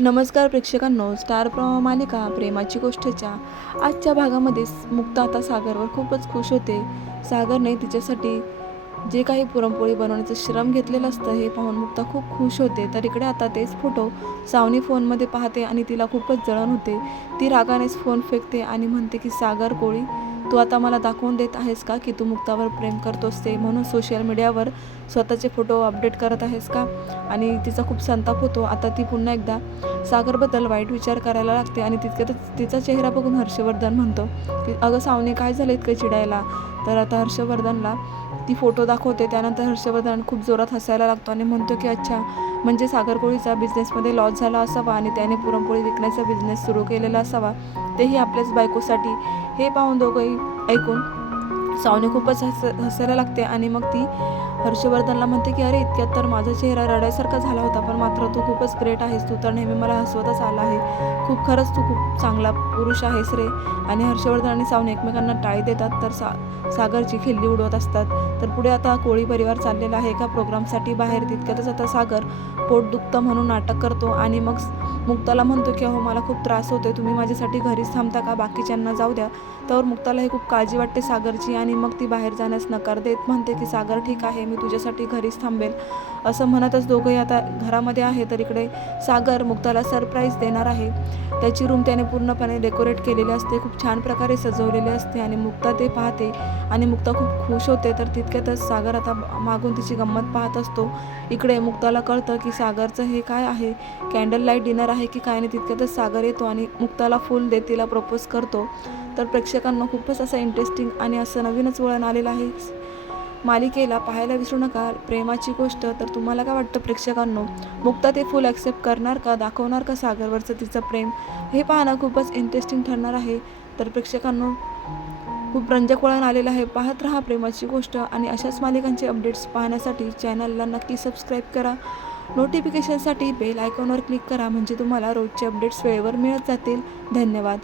नमस्कार प्रेक्षकांनो स्टार प्र मालिका प्रेमाची गोष्टच्या आजच्या भागामध्ये मुक्ता आता सागरवर खूपच खुश होते. सागरने तिच्यासाठी जे काही पुरणपोळी बनवण्याचं श्रम घेतलेलं असतं हे पाहून मुक्ता खूप खुश होते. तर इकडे आता तेच फोटो सावनी फोनमध्ये पाहते आणि तिला खूपच जळण होते. ती रागानेच फोन फेकते आणि म्हणते की सागर कोळी तू आता मला दाखवून देत आहेस का की तू मुक्तावर प्रेम करतोस ते? म्हणून सोशल मीडियावर स्वतःचे फोटो अपडेट करत आहेस का? आणि तिचा खूप संताप होतो. आता ती पुन्हा एकदा सागरबद्दल वाईट विचार करायला लागते आणि तितक्यातच तिचा चेहरा बघून हर्षवर्धन म्हणतो की अगं सावने काय झालं इतकं चिडायला? तर आता हर्षवर्धनला ती फोटो दाखवते. त्यानंतर हर्षवर्धन खूप जोरात हसायला लागतो आणि म्हणतो की अच्छा म्हणजे सागरकोळीचा बिझनेसमध्ये लॉस झाला असावा आणि त्याने पुरणपोळी विकण्याचा बिझनेस सुरू केलेला असावा. तेही आपल्याच बायकोसाठी. हे पाहून दोघंही ऐकून सावने खूपच हस हसायला लागते आणि मग ती हर्षवर्धनला म्हणते की अरे इतक्यात तर माझा चेहरा रडायसारखा झाला होता पण मात्र तू खूपच ग्रेट आहेस. तू तर नेहमी मला हसवतच आला आहे. खूप खरंच तू खूप चांगला पुरुष आहेस रे. आणि हर्षवर्धन आणि सावने एकमेकांना टाळी देतात तर सा सागरची खिल्ली उडवत असतात. तर पुढे आता कोळी परिवार चाललेला आहे. एका प्रोग्रामसाठी बाहेर तितक्यातच आता सागर पोट दुखतं म्हणून नाटक करतो आणि मग मुक्ताला म्हणतो की अहो मला खूप त्रास होतोय. तुम्ही माझ्यासाठी घरीच थांबता का? बाकीच्यांना जाऊ द्या. तर मुक्ताला हे खूप काळजी वाटते सागरची आणि आणि मग ती बाहेर जाण्यास नकार देत म्हणते की सागर ठीक आहे मी तुझ्यासाठी घरीच थांबेल असं म्हणतच दोघंही आता घरामध्ये आहे तर इकडे सागर मुक्ताला सरप्राईज देणार आहे. त्याची रूम त्याने पूर्णपणे डेकोरेट केलेली असते खूप छान प्रकारे सजवलेली असते आणि मुक्ता ते पाहते आणि मुक्ता खूप खुश होते. तर तितक्यातच सागर आता मागून तिची गंमत पाहत असतो. इकडे मुक्ताला कळतं की सागरचं हे काय आहे? कॅन्डल लाइट डिनर आहे की काय? नाही तितक्यातच सागर येतो आणि मुक्ताला फुल देत तिला प्रपोज करतो. तर प्रेक्षकांना खूपच असं इंटरेस्टिंग आणि असं नवीनच वळण आलेलं आहे. मालिकेला पाहायला विसरू नका. प्रेमाची गोष्ट. तर तुम्हाला काय वाटतं प्रेक्षकांनो? मुक्ता ते फुल ॲक्सेप्ट करणार का? दाखवणार का सागरवरचं तिचं प्रेम? हे पाहणं खूपच इंटरेस्टिंग ठरणार आहे. तर प्रेक्षकांनो खूप रंजक वळण आलेलं आहे. पाहत राहा प्रेमाची गोष्ट आणि अशाच मालिकांचे अपडेट्स पाहण्यासाठी चॅनलला नक्की सबस्क्राईब करा. नोटिफिकेशनसाठी बेल आयकॉनवर क्लिक करा. म्हणजे तुम्हाला रोजचे अपडेट्स वेळेवर मिळत जातील. धन्यवाद.